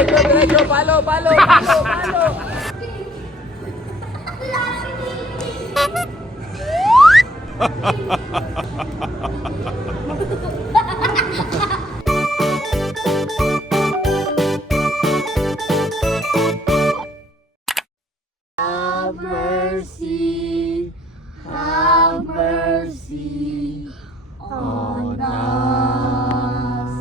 Diretso, palo. Have mercy, have mercy on us.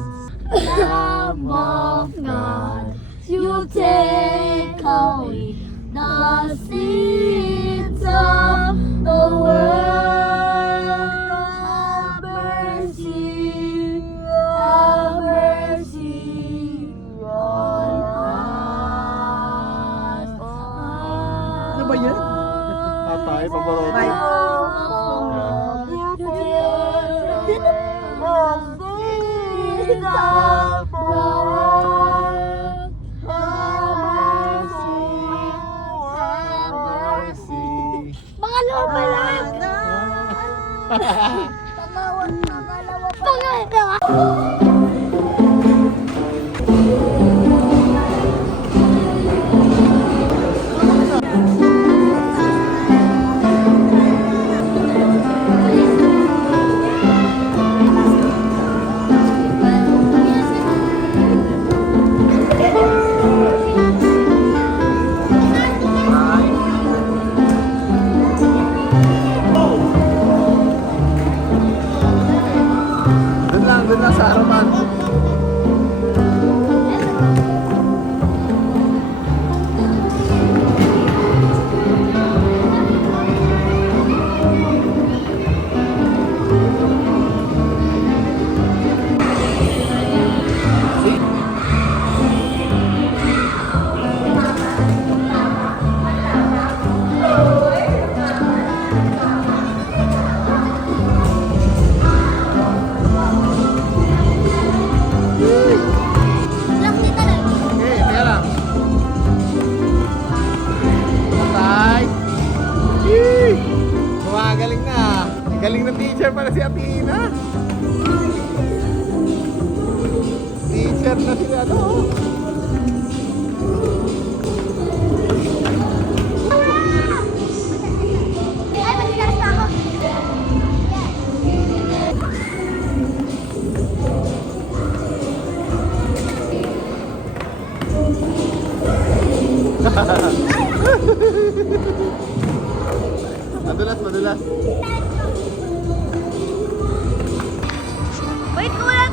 Lamb of God, you take away the sins of the world. Have mercy on us. Ano ba yan? Tatay, paboroto. Mga loba lang! Pangalawa! Doon lang sa harapan. Okay, teka lang. Patay. Yee! Gumagaling na. Galing na teacher pala si Athena. Teacher na si ano. Ay, masigaras na ako! Madulas. Wait, kulat!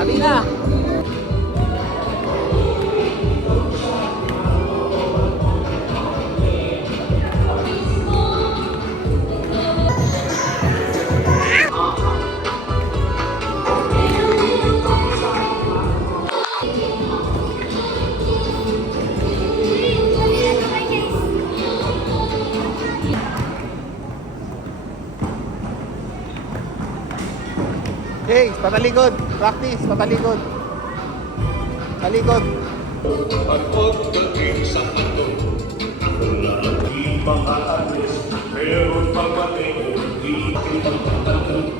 Athena. Okay, patalikod. Practice, patalikod. Talikod. Pagdating sa mundo, ako na ang di makaalis. Meron pagdating, di makipagpagdating.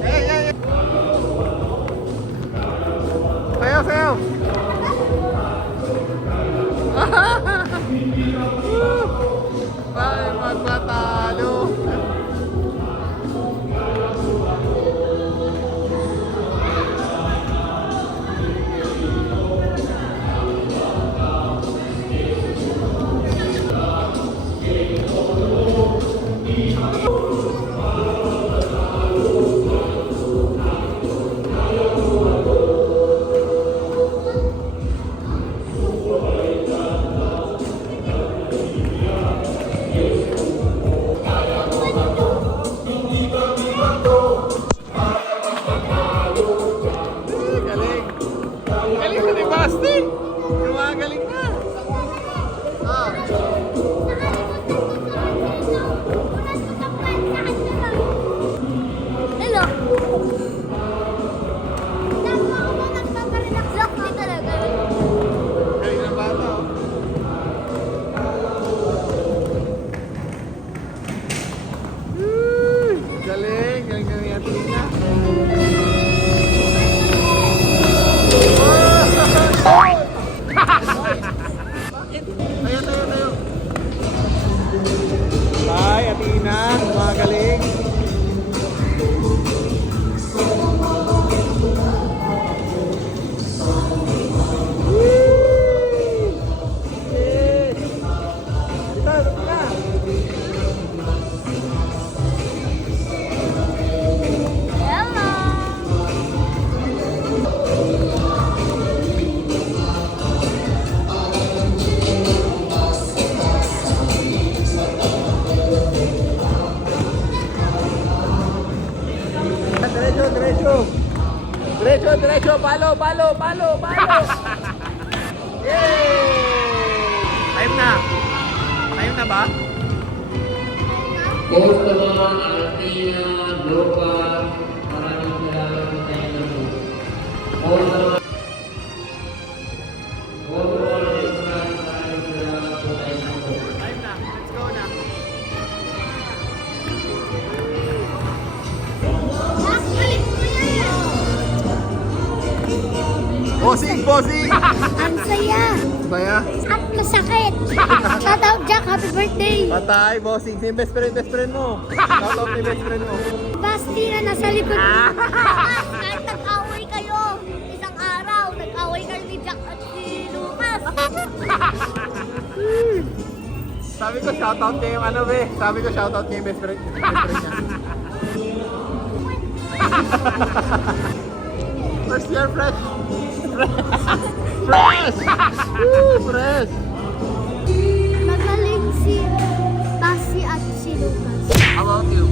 Hey. Sayaw. Ay, magpatalo. Diretso, diretso. Palo, palo, palo, palo. Yay! Time na. Time na ba? Customer, Artina, Global, maraming salamat po sa inyo. Customer, maraming salamat po sa inyo. Time na. Let's go na. Bossing, bossing! Ang saya. Saya. At masakit. Shout out, Jack. Happy birthday. Patay, bossing. Si best friend mo. Shout out ni best friend mo. Basti na nasa likod. Kahit nag-away kayo, isang araw, nag-away kayo ni Jack at si Lucas. Sabi ko shoutout niya yung ano be. Sabi ko shoutout niya yung best friend niya. First year fresh. Fresh! Woo, fresh! Magaling si Basti at si Lucas. How about you?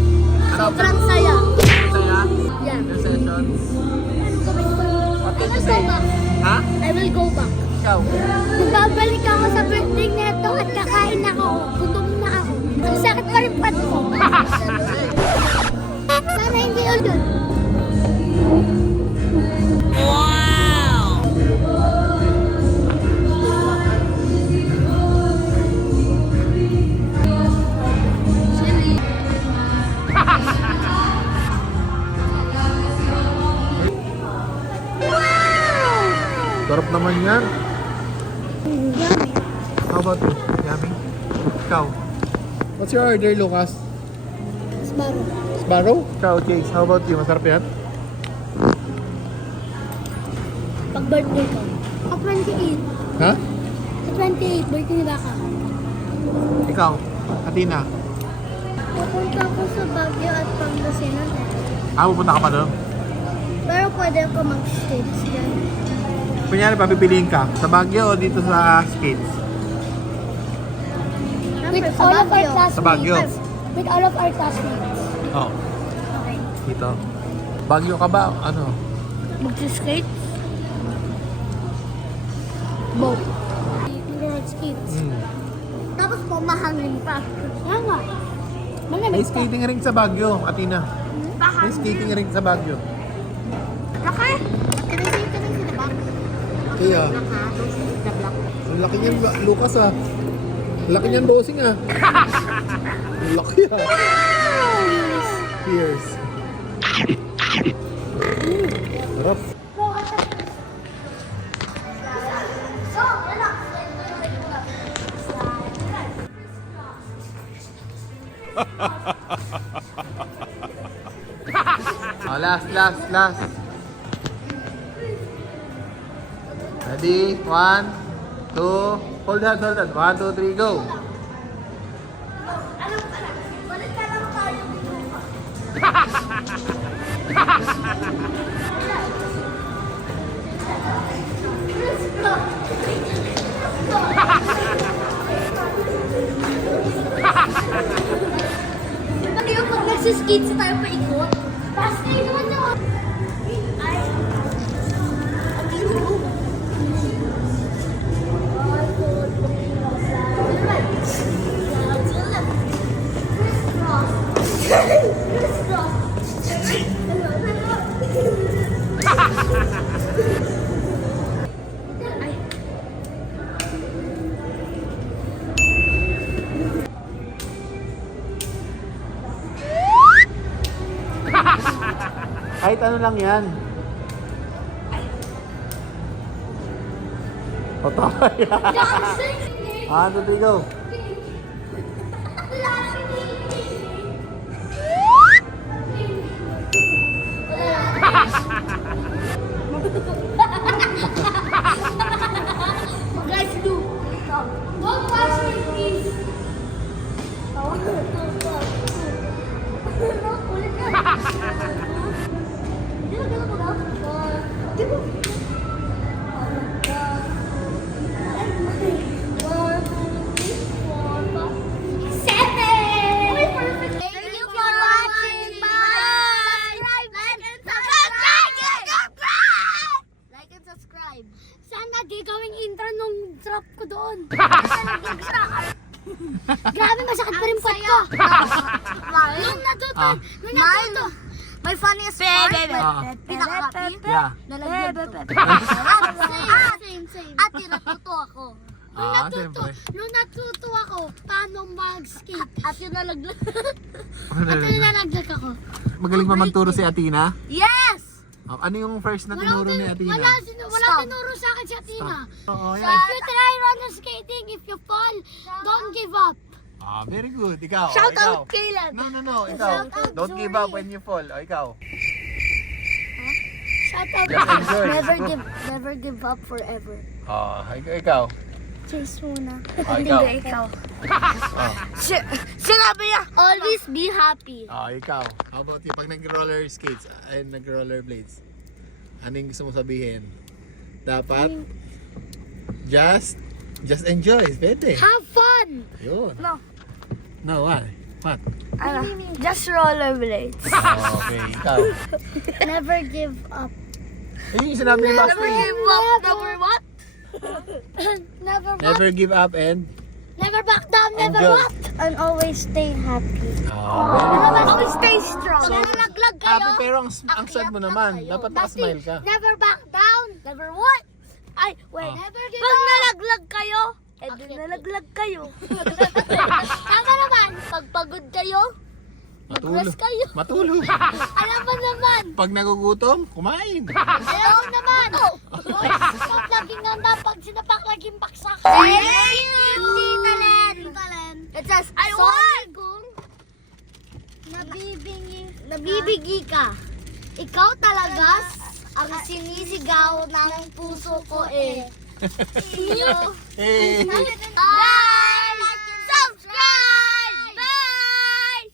Sobrang saya. Saya? Yeah. Your session? What I did you will say? go back. Ha? I will go back. Ikaw? Magbabalik ako sa birthday neto at kakain ako. Gutom na ako. Ang sakit pa rin pat ko. Sana hindi ulit. Sarap naman yan. How about you? Yummy? Ikaw? What's your order, Lucas? Sparrow. Sparrow? Ikaw, Chase. How about you? Masarap yan? Pag birthday ko. Sa 28. Ha? Sa 28, birthday ni Baka. Ikaw? Athena? Pupunta ako sa Baguio at Pangasinan. Pupunta ka pa doon? Pero pwede ako mag-skates dyan. Kunyari, papipiliin ka. Sa Baguio o dito sa skates? With all of our classmates. Sa Baguio. With all of our classmates. Oo. Okay. Dito. Baguio ka ba? Ano? Mag-skate? Boat. Skates. Tapos pumahangin pa. Nga. May Malamig pa. skating ring sa Baguio, Athena. May skating ring sa Baguio. Laki? Kinasita ng sila ba? Kaya, ang laki niyan, Lucas ah. Ang laki niyan, bossing ah. Ang laki ah. Cheers. Sarap. Oh, last. Ready? 1, 2, hold on. 1, 2, 3, go. Balik ka lang tayo. Pati yung pag nagsiskates tayo pa ikot. Basta yun naman ako. Ay. Kahit ano lang yan. Patay. 1, 2, 3, go. Guys, do. Don't touch me, please. Ulit ka. Di ba gano'n mo daw? Di ba? Thank you for watching. Bye. Subscribe and subscribe. Pwede gawing intro nung drop ko doon. Grabe, masakit pa rin pot ko. Nung natuto. My funniest part, pinaka-happy, Yeah. nalaglag to. Same. Ate, natuto ako. Siyempre. Nung natuto ako, paano mag-skate. At yun nalaglag. Ano At na- yun nalaglag ako. Magaling ba magturo si Athena? Yes! Ano yung first na tinuro ni Athena? Wala tinuro sa akin si Athena. Oo, So yan. if you try roller skating, if you fall, don't give up. Very good. Ikaw. Shout ikaw. out, Caleb. No. Ikaw. Shout out, Don't give up Zuri. when you fall. O, ikaw. Shout out. Just enjoy. Never give up forever. Ikaw. Chase muna. Ikaw. ikaw. Oh. Sinabi niya, always be happy. Ikaw. How about you? Pag nag-roller skates, ay nag-roller blades, anong gusto mo sabihin? Dapat just enjoy. Pwede. Have fun. Yun. No. What? Just rollerblades. Okay, ikaw. Never give up. Yung sinabi ni Master. Never what? Never what? Never give up and Never back down. Never Enjoy. what? And always stay happy. very good. Always stay strong. Pag nalaglag kayo, Happy pero ang sad mo naman. Dapat naka-smile ka. Never back down. Never what? Ay, wait. Never give up. Pag nalaglag kayo, edi nalaglag kayo. Tama naman. Pag pagod kayo, Matulog. mag-rest kayo. Matulog. Alam mo naman. Pag nagugutom, kumain. Alam mo naman. Stop laging ganda pag sinapak laging baksak. Hindi talent. It says, I won. Kung nabibigi ka. Ikaw talaga ang sinisigaw ng puso ko eh. See you. Eh. Bye! Like and subscribe! Bye!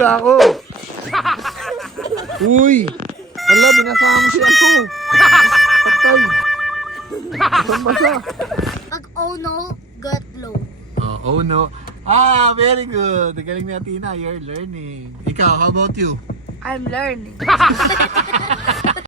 Basa ako. Uy! Hala, binasama mo si ano. Patay. Basang-basa. Pag oh no, get low. Oh no. Very good. Galing ni Athena. You're learning. Ikaw, how about you? I'm learning.